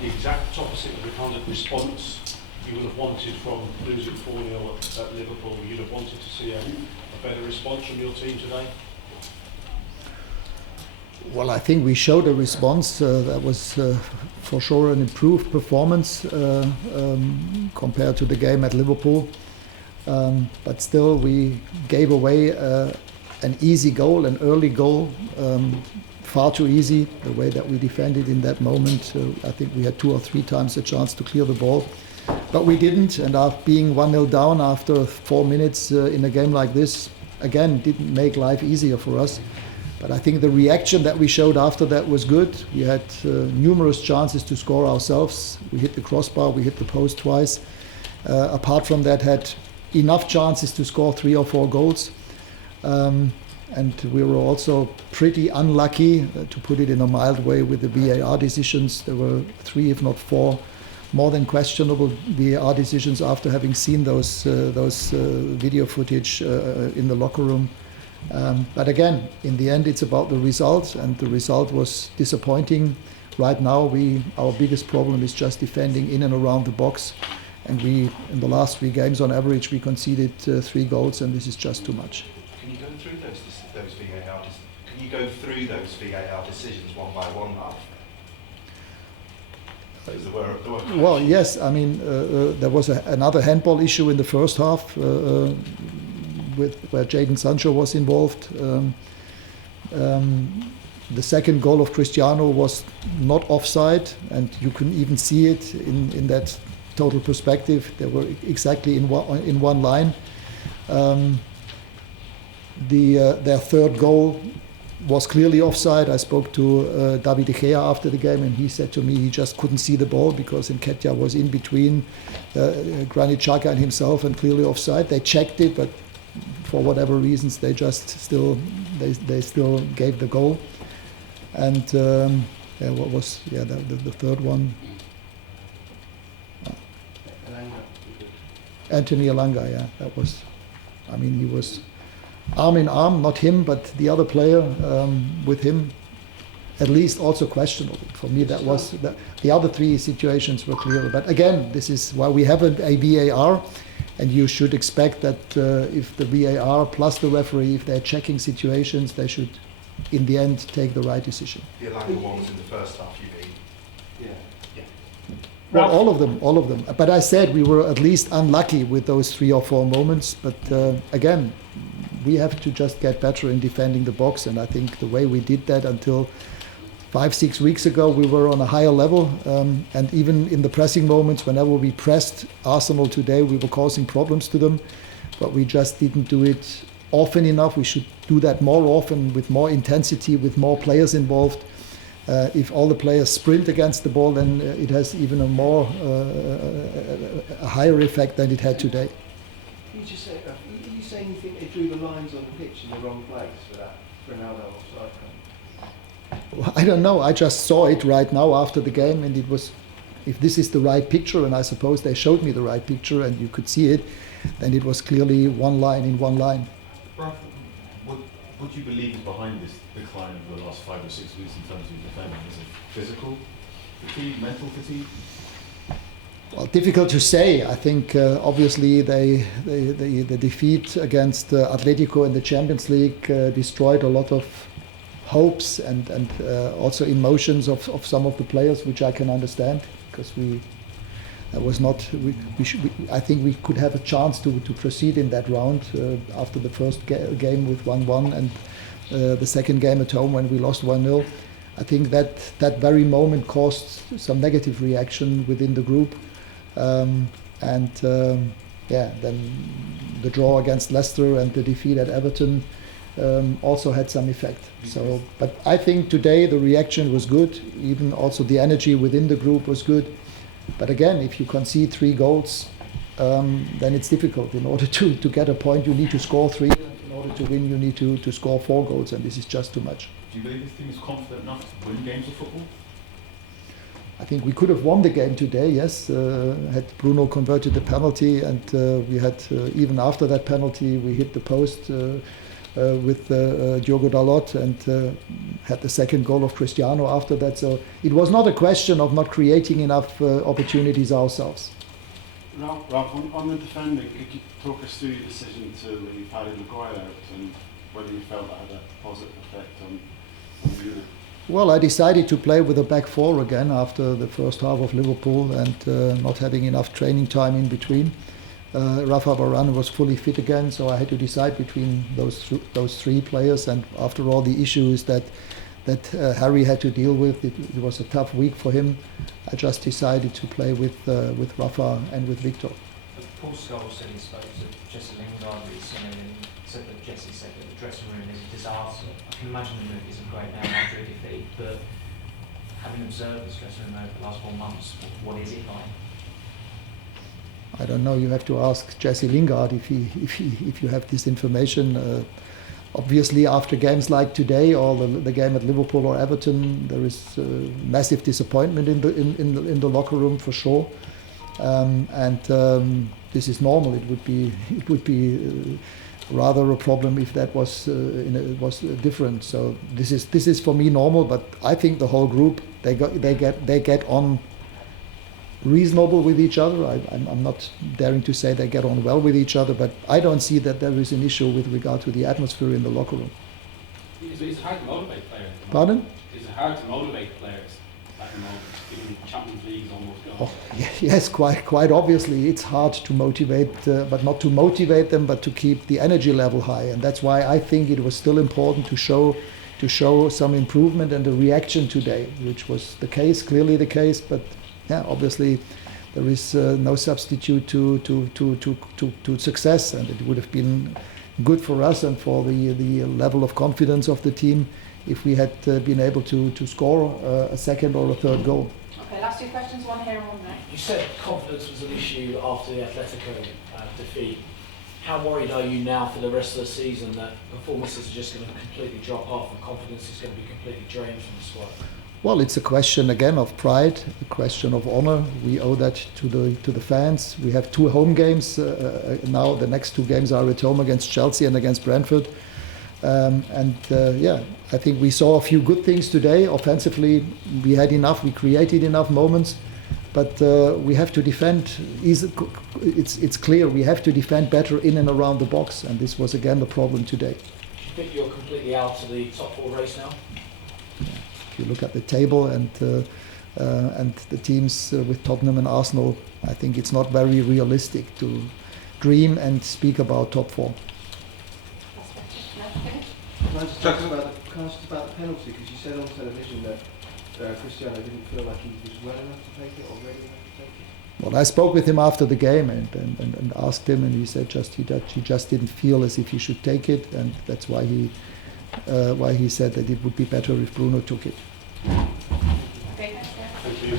the exact opposite of the kind of response you would have wanted from losing 4-0 at Liverpool? You'd have wanted to see a better response from your team today? Well, I think we showed a response that was for sure an improved performance compared to the game at Liverpool. But still, we gave away an easy goal, an early goal, far too easy, the way that we defended in that moment. I think we had 2 or 3 times a chance to clear the ball, but we didn't. And after being 1-0 down after 4 minutes in a game like this, again, didn't make life easier for us. But I think the reaction that we showed after that was good. We had numerous chances to score ourselves. We hit the crossbar, we hit the post twice. Apart from that, had enough chances to score 3 or 4 goals. And we were also pretty unlucky, to put it in a mild way, with the VAR decisions. There were 3, if not 4, more than questionable VAR decisions after having seen those video footage in the locker room. But again, in the end, it's about the result, and the result was disappointing. Right now, our biggest problem is just defending in and around the box. And in the last 3 games, on average, we conceded 3 goals, and this is just too much. Can you go through those VAR? Can you go through those VAR decisions one by one, Ralf? Well, yes. I mean, there was another handball issue in the first half where Jadon Sancho was involved. The second goal of Cristiano was not offside, and you can even see it in that total perspective. They were exactly in one line. Their third goal was clearly offside. I spoke to David De Gea after the game, and he said to me he just couldn't see the ball because Nketiah was in between Granit Xhaka and himself, and clearly offside. They checked it, but for whatever reasons, they just still gave the goal. And what was the third one? Anthony Elanga, yeah, that was. I mean, he was arm in arm, not him, but the other player with him, at least also questionable. For me, that was the other 3 situations were clear. But again, this is why we have a VAR, and you should expect that if the VAR plus the referee, if they're checking situations, they should, in the end, take the right decision. The Elanga one was in the first half, you mean? Yeah. Well, all of them. But I said we were at least unlucky with those 3 or 4 moments. But again, we have to just get better in defending the box. And I think the way we did that until 5-6 weeks ago, we were on a higher level. And even in the pressing moments, whenever we pressed Arsenal today, we were causing problems to them. But we just didn't do it often enough. We should do that more often, with more intensity, with more players involved. If all the players sprint against the ball, then it has even a higher effect than it had today. Can you just say, are you saying you think they drew the lines on the pitch in the wrong place for that Ronaldo offside? Well, I don't know. I just saw it right now after the game, and it was, if this is the right picture, and I suppose they showed me the right picture, and you could see it, then it was clearly one line in one line. Ralf, what do you believe is behind this decline over the last 5 or 6 weeks in terms of defending? Is it physical fatigue, mental fatigue? Well, difficult to say. I think obviously the defeat against Atletico in the Champions League destroyed a lot of hopes and also emotions of some of the players, which I can understand, because I think we could have a chance to proceed in that round after the first game with 1-1 and the second game at home when we lost 1-0. I think that very moment caused some negative reaction within the group. Then the draw against Leicester and the defeat at Everton also had some effect. So, but I think today the reaction was good. Even also the energy within the group was good. But again, if you concede 3 goals, then it's difficult. In order to get a point, you need to score 3. In order to win, you need to score 4 goals, and this is just too much. Do you believe this team is confident enough to win games of football? I think we could have won the game today, yes. Had Bruno converted the penalty, and we had, even after that penalty, we hit the post with Diogo Dalot and had the second goal of Cristiano after that. So it was not a question of not creating enough opportunities ourselves. Ralf, on the defending, could you talk us through your decision to leave Harry Maguire out and whether you felt that had a positive effect on you? Well, I decided to play with a back four again after the first half of Liverpool and not having enough training time in between. Rafa Varane was fully fit again, so I had to decide between those three players. And after all the issues that Harry had to deal with, it was a tough week for him. I just decided to play with Rafa and with Victor. Paul Scholes said he spoke to Jesse Lingard recently and said that Jesse said that the dressing room is a disaster. I can imagine the move isn't great now, Madrid defeat, but having observed this dressing room over the last 4 months, what is it like? I don't know. You have to ask Jesse Lingard if you have this information. Obviously, after games like today or the game at Liverpool or Everton, there is massive disappointment in the locker room for sure, and this is normal. It would be rather a problem if that was different. So this is for me normal. But I think the whole group they get on reasonable with each other. I'm not daring to say they get on well with each other, but I don't see that there is an issue with regard to the atmosphere in the locker room. It's hard to motivate players. Pardon? Is it hard to motivate players at the moment, given Champions League is almost gone? Oh, yes, quite obviously it's hard to motivate, but not to motivate them, but to keep the energy level high. And that's why I think it was still important to show some improvement and a reaction today, which was clearly the case, but yeah, obviously there is no substitute to success, and it would have been good for us and for the level of confidence of the team if we had been able to score a second or a third goal. Okay, last two questions, one here and one there. You said confidence was an issue after the Atletico defeat. How worried are you now for the rest of the season that performances are just going to completely drop off and confidence is going to be completely drained from the squad? Well, it's a question again of pride, a question of honor. We owe that to the fans. We have 2 home games now. The next 2 games are at home against Chelsea and against Brentford. I think we saw a few good things today. Offensively, we had enough. We created enough moments, but we have to defend. It's clear we have to defend better in and around the box, and this was again the problem today. Do you think you're completely out of the top 4 race now? If you look at the table and the teams with Tottenham and Arsenal, I think it's not very realistic to dream and speak about top 4. Can I just ask about the penalty? Because you said on television that Cristiano didn't feel like he was well enough to take it or ready enough to take it. Well, I spoke with him after the game and asked him, and he said he just didn't feel as if he should take it, and that's why he said that it would be better if Bruno took it. Okay, thanks. Thank you.